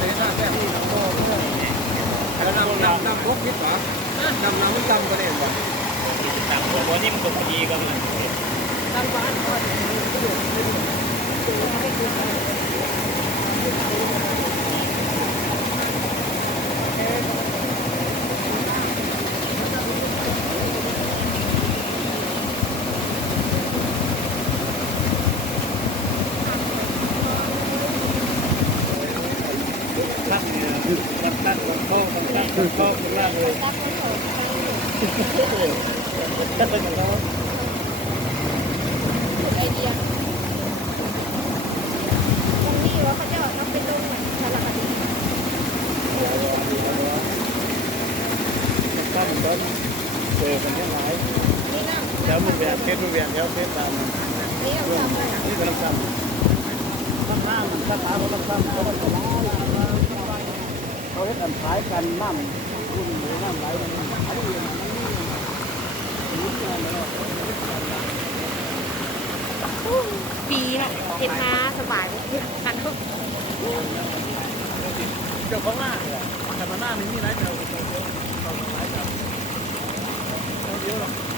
เลยน่าแซ่บที่น้ำโม่แล้วน้ำพกนิดหรอน้ำมันดำก็ได้หรอต่างตัวนี้มันตกดีก็มันน้ำหวานก็ตั้งโต๊ะตั้งโต๊ะข้างล่างเลยไอเดียตรงนี้ว่าเขาจะต้องเป็นลงเหมือนสารคดีตั้งเดินเจอกันยังไงนี่นะแล้วมันแหวนเพชรมันแหวนแล้วเพชรตามนี่เอาทำอะไรนี่เป็นลำซ้ำลำน้ำมันลำน้ำลำซ้ำเขาเฮ็ดอันท้ายกันน้ำคุณหรือน้ำไหลมันอันนี้ปีน่ะเห็นมาสบายกันทุกเจ้าของหน้าแต่มาหน้าไม่มีไรเจ้าเดียวหรอก